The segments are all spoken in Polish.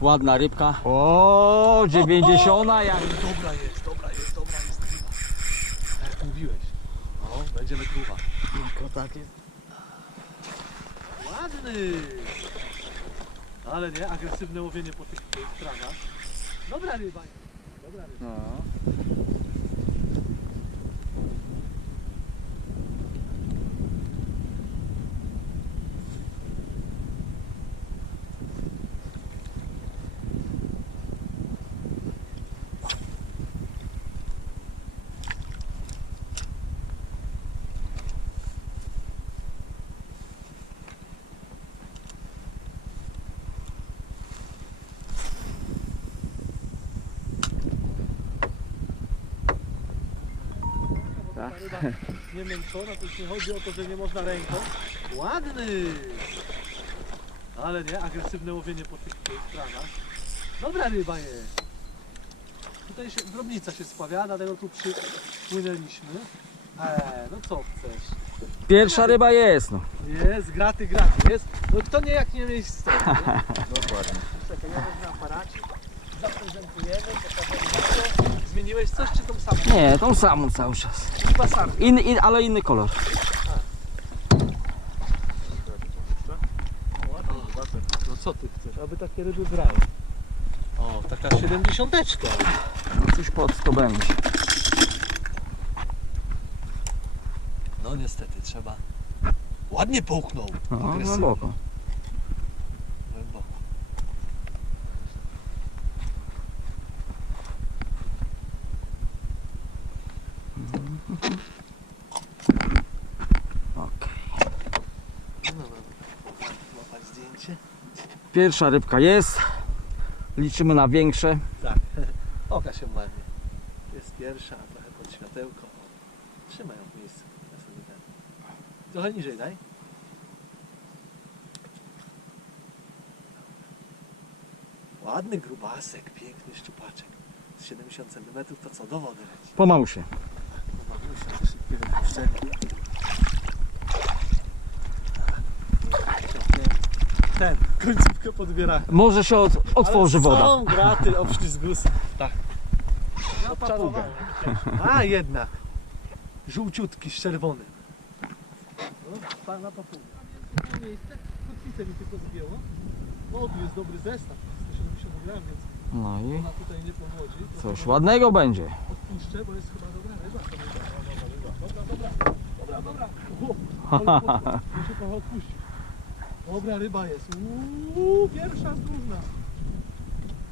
Ładna rybka. O, 90 jak. Dobra jest, dobra jest, dobra jest ryba. Tak jak mówiłeś. No, będzie lekrucha. tak jest. Ładny! Ale nie, agresywne łowienie po tych tych trawach. Dobra ryba. Dobra ryba. No. Ta ryba nie męczona, to już nie chodzi o to, że nie można ręką. Ładny! Ale nie, agresywne łowienie po tych trawach. Dobra ryba jest. Tutaj się, drobnica się spławia, dlatego tu przypłynęliśmy. Eee, no co chcesz? Pierwsza ryba jest, no. Jest, graty, graty, jest. No kto nie jak nie miejsce. Dokładnie. Czekaj, ja wezmę aparacik, zaprezentujemy, pokażemy. Zmieniłeś coś czy tą samą? Nie, tą samą cały czas. Chyba sam. Inny, in, ale inny kolor. No co ty chcesz, aby takie ryby brały? O, taka siedemdziesiąteczka. Coś pod to będzie. No niestety trzeba. Ładnie połknął. No, Agresywnie. głęboko. Głęboko. Okej. No dobra. Złapać zdjęcie. Pierwsza rybka jest. Liczymy na większe. Tak. Oka się ładnie. Jest pierwsza, trochę pod światełko. Trzymaj ją w miejscu. Trochę niżej daj. Ładny grubasek, piękny szczupaczek. Z 70 cm to co do wody leci. Pomału się. Ten, końcówkę podbiera. Może się od, otworzy Ale woda. Są graty, obślizgusy. Tak. Obczarowałem. A jednak. Żółciutki z czerwonym. No, fajna papuga. miejsce, kotwicę mi tylko zdjęło. No, tu jest dobry zestaw. 170 gram, więc No i ona tutaj nie powodzi. Coś ładnego będzie. Odpuszczę, bo jest chyba dobra ryba. Dobra, dobra, dobra, dobra, dobra. O, ale poszło. Muszę trochę odpuścić. Dobra ryba jest. Uuu, pierwsza zdróżna.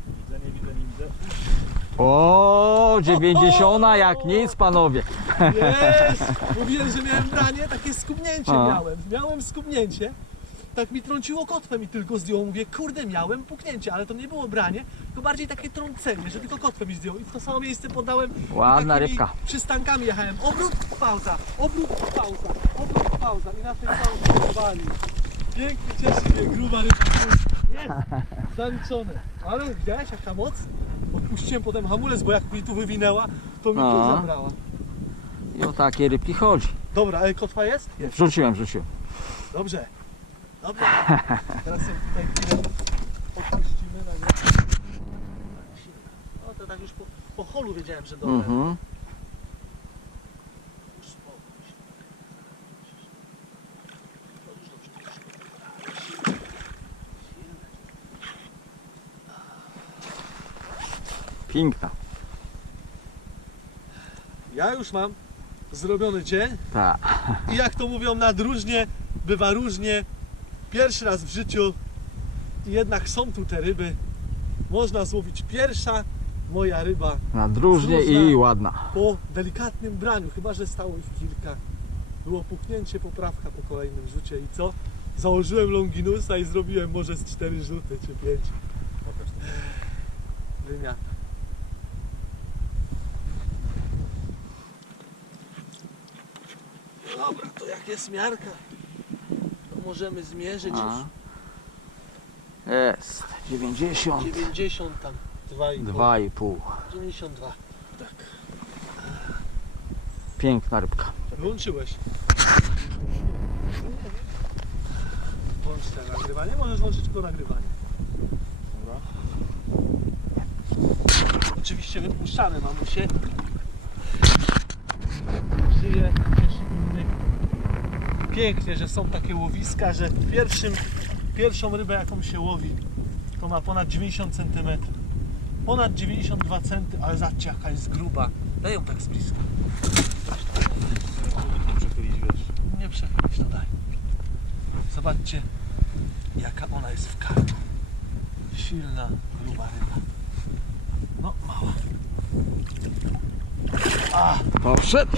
Widzę, nie widzę, nie widzę. O, 90 jak nic, panowie. Jest! Mówiłem, że miałem branie, takie skubnięcie A. miałem. Miałem skubnięcie. Tak mi trąciło kotwę mi tylko zdjął. Mówię, kurde, miałem puknięcie, ale to nie było branie, tylko bardziej takie trącenie, że tylko kotwę mi zdjął. I w to samo miejsce podałem. i Ładna rybka. Przystankami jechałem. Obrót, pauza, obrót, pauza, obrót, pauza. I na tym całym. Pięknie cieszy mnie, gruba rybka. Jest! Zaliczone. Ale widziałeś jaka moc? Odpuściłem potem hamulec, bo jak mi tu wywinęła, to mi tu No. zabrała. I o takie rybki chodzi. Dobra, ale kotwa jest? Jest. Wrzuciłem, wrzuciłem. Dobrze. Teraz sobie tutaj chwilę odpuścimy. No to tak już po, po holu wiedziałem, że dobre. Mhm. Piękna. Ja już mam zrobiony dzień Tak. i jak to mówią na dróżnie, bywa różnie. Pierwszy raz w życiu i jednak są tu te ryby. Można złowić pierwsza moja ryba Na drużnie i ładna. po delikatnym braniu, chyba że stało ich kilka. Było puknięcie, poprawka po kolejnym rzucie i co? Założyłem longinusa i zrobiłem może z cztery rzuty czy pięć. Wymiata. Dobra, to jak jest miarka, możemy zmierzyć A. już. Jest. 90. 90 tam, 2,5. 2,5. 92. Tak. Piękna rybka. Wyłączyłeś. Włącz te nagrywanie, możesz włączyć tylko nagrywanie. Dobra. oczywiście wypuszczane mamusie. Żyje też innych. Pięknie, że są takie łowiska, że pierwszym, pierwszą rybę jaką się łowi to ma ponad 90 cm. Ponad 92 cm, ale zobaczcie jaka jest gruba. Daj ją tak z bliska. Nie przechylić, no daj. Zobaczcie, jaka ona jest w karku. Silna, gruba ryba. No, mała. A, Poszedł.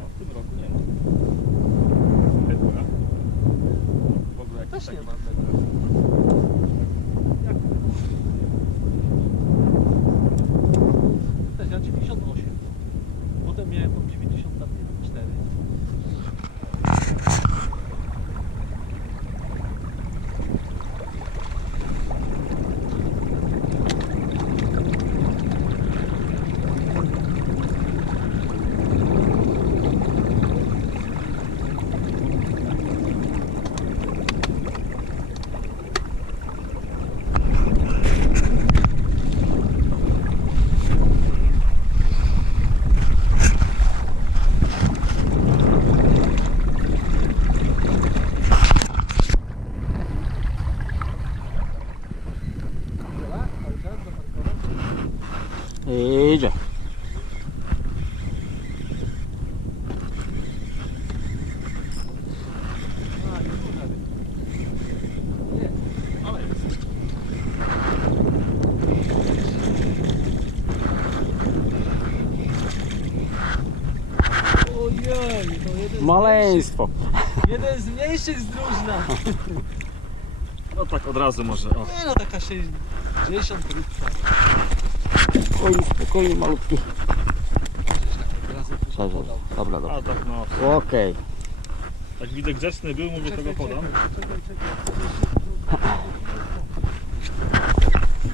No, w tym roku nie ma. Chyba. W ogóle jak też tak- nie ma metra. Jak? Też ja 98. Potem miałem po 94. Dobra, cały czas zaparkować. Idzie. A, nie duża ryba. Nie, ale jest. Ojej, to jeden z Maleństwo. mniejszych- Jeden z mniejszych z drużyna. No tak od razu może, o. Nie no, taka 60 rybka. Spokojnie, spokojnie, malutki. Tak podał. Dobra, dobra. A tak no, Okej. jak widzę grzeczny był, mówię, to go podam. Czekaj, czekaj. Maleństwo. Może go tam skręcić wypuszczenie.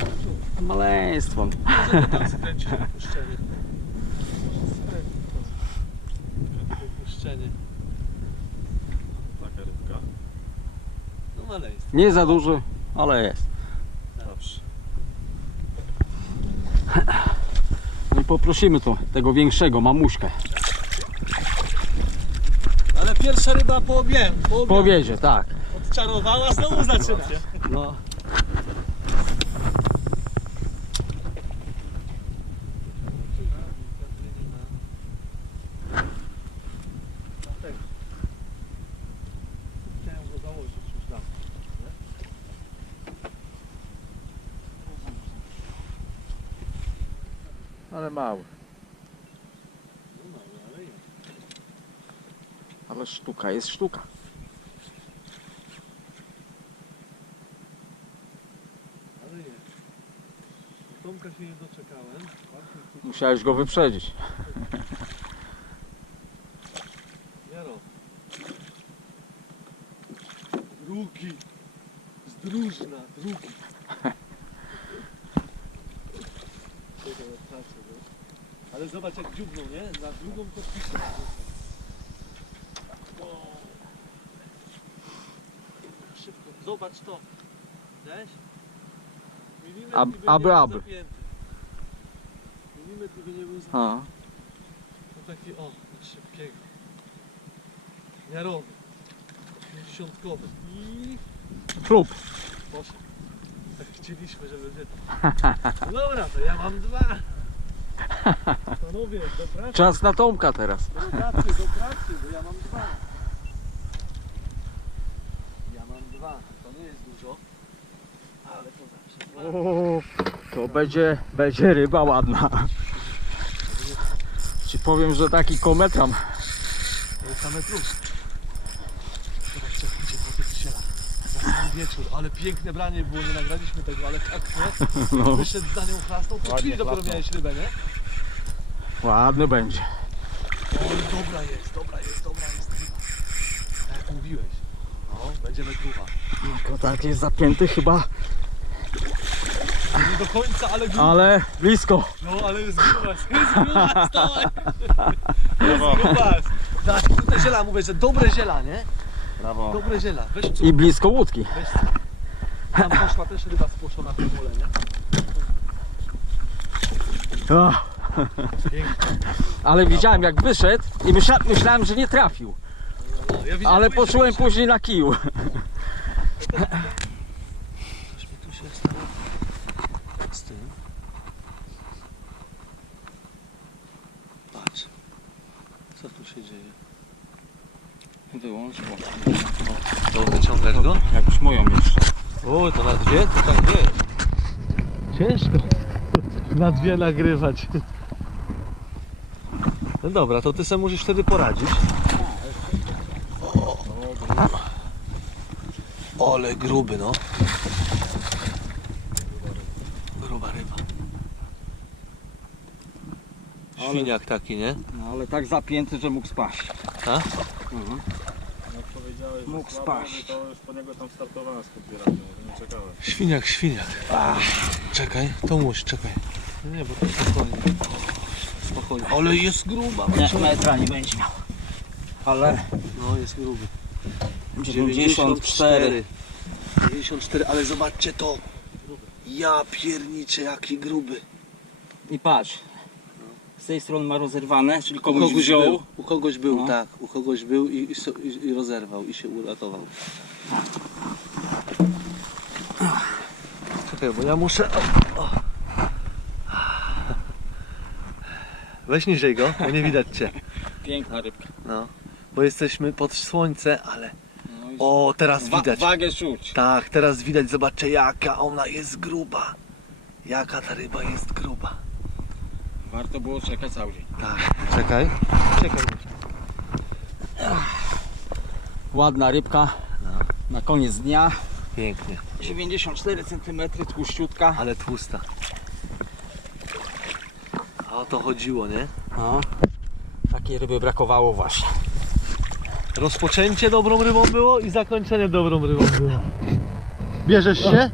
Może skręcić to. Wypuszczenie. Taka rybka. No maleństwo. Nie za duży, ale jest. Dobrze. No i poprosimy tu tego większego, mamuśkę. Ale pierwsza ryba po obiem, po obiem. Powiedzie, tak. Odczarowała, znowu zaczyna. No. Chciałem go założyć już dawno. Ale mały. Mały, ale jest. Ale sztuka jest sztuka. Ale jest. Tomka się nie doczekałem. Musiałeś go wyprzedzić. Jaro. Drugi. Zdróżna, drugi. Czekaj, odpatrzę, no. Ale zobacz jak dziubnął, nie? Na drugą kotwicę. O. Szybko, zobacz to. Widziałeś? Milimetr Ab- i by nie aby, był aby. zapięty. Milimetr i by nie był zapięty. A. To taki o, szybkiego. Miarowy. 50 I Klub. poszedł. Tak chcieliśmy, żeby wy... No Dobra, to ja mam dwa. Panowie, do pracy, Czas na Tomka teraz. do pracy, do pracy, bo ja mam dwa. Ja mam dwa. To nie jest dużo, ale to zawsze. O, to będzie, będzie ryba ładna. Ci powiem, że taki kometram. To jest same plus. Zobaczcie, jak idzie po tych cielach. Na sam wieczór, ale piękne branie było, nie nagraliśmy tego, ale tak, nie? No, Wyszedł za nią chrastą, to chwili dopiero miałeś rybę, nie? Ładny będzie. O, dobra jest, dobra jest, dobra jest. Tak jak mówiłeś. No, będzie metruwa. Tylko tak jest zapięty chyba, Nie do końca, ale gruba. ale blisko. No, ale jest grubas, jest grubas, dawaj. Jest grubas. Tak, tutaj ziela, mówię, że dobre ziela, nie? Brawo. Dobre ziela. Weź I blisko łódki. weź. Tam poszła też ryba spłoszona w mole, nie? Ach. Ale widziałem jak wyszedł i myśla, myślałem, że nie trafił. Ale poczułem później na kiju. Coś mi tu się stało z tym. Patrz. Co tu się dzieje? Wyłącz go. To wyciągasz go? Jak już moją jeszcze. O, to na dwie? To tak nie. Ciężko na dwie nagrywać. No dobra, to ty sobie musisz wtedy poradzić. O, ale gruby no. Gruba ryba. Świniak taki, nie? No ale tak zapięty, że mógł spaść. A? Mhm. Jak powiedziałeś, że Mógł słabo, spaść. To już po niego tam startowałem z podbieraniem, że nie czekałem. Świniak, świniak. Czekaj, to muś, czekaj. No Nie, bo to spokojnie. Spokojnie. Ale jest gruba. Nie, metra nie będzie miał. Ale No jest gruby. 94. 94, ale zobaczcie to. Ja pierniczę, jaki gruby. I patrz. Z tej strony ma rozerwane, czyli U komuś wziął. był, u kogoś był, No. tak. U kogoś był i, i, i, i rozerwał i się uratował. Czekaj, bo ja muszę... O, o. Weź niżej go, bo nie widać cię. Piękna rybka. No. Bo jesteśmy pod słońce, ale... No i O, teraz wa- widać. Wagę rzuć. Tak, teraz widać, zobaczcie jaka ona jest gruba. Jaka ta ryba jest gruba. Warto było czekać cały dzień. Tak, czekaj. Czekaj. Ładna rybka. No. Na koniec dnia. Pięknie, 94 cm tłuściutka. ale tłusta. To chodziło, nie? No. Takiej ryby brakowało właśnie. Rozpoczęcie dobrą rybą było i zakończenie dobrą rybą było. Bierzesz się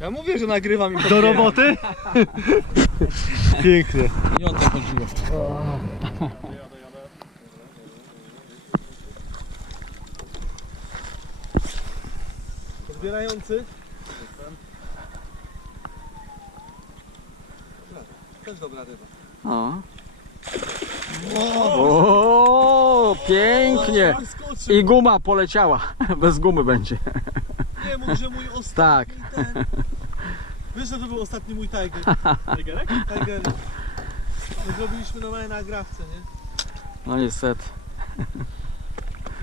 Ja mówię, że nagrywam i do roboty? Pięknie. Nie o to chodziło. Zbierający? Też dobra ryba. O. O, pięknie. I guma poleciała. Bez gumy będzie. Nie mów, że mój ostatni Tak. ten... Wiesz, że to był ostatni mój Tiger? Tigerek? Tiger. My zrobiliśmy normalnie na grawce, nie? No niestety.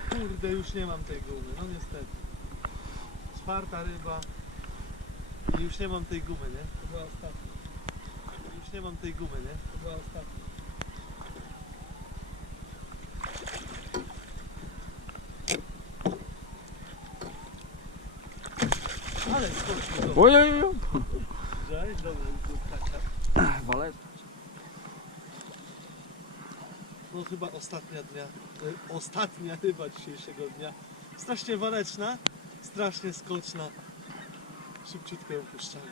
Kurde, już nie mam tej gumy, no niestety. Czwarta ryba. I już nie mam tej gumy, nie? To była ostatnia. Już nie mam tej gumy, nie? To była ostatnia. Ale Ojej. Cześć, dobra, kacia. Walec. No chyba ostatnia dnia, e, ostatnia ryba dzisiejszego dnia. Strasznie waleczna, strasznie skoczna. Szybciutko ją puszczamy.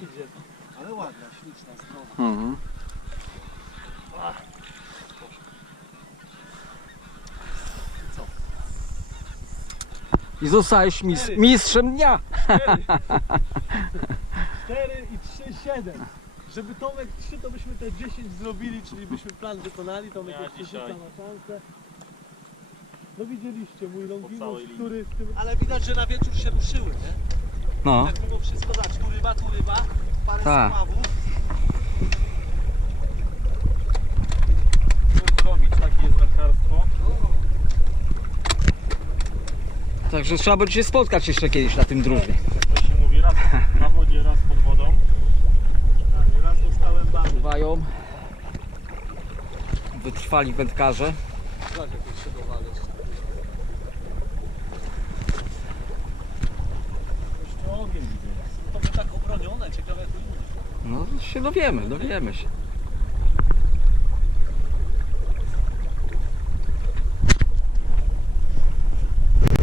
Idzie. Ale ładna, śliczna, zdrowa. Mhm. I zostałeś mis mistrzem dnia. 4 i 3, 7. Żeby Tomek 3, to byśmy te 10 zrobili, czyli byśmy plan wykonali. Tomek Ja jeszcze dzisiaj. rzuca na szansę. No widzieliście mój longinus, całej linii. który w tym... Ale widać, że na wieczór się ruszyły, nie? No. Tak mimo wszystko, zobacz, tu ryba, tu ryba, parę Tak. spławów. Mógł robić, takie jest wędkarstwo. Także trzeba będzie się spotkać jeszcze kiedyś na tym drużnie. To się mówi raz na wodzie, raz pod wodą. Tak, raz dostałem bany. Bywają wytrwali wędkarze. Zobacz, jak się dowalę jeszcze. Ogień widzę. To tak obronione, ciekawe jak to inne. No się dowiemy, dowiemy się.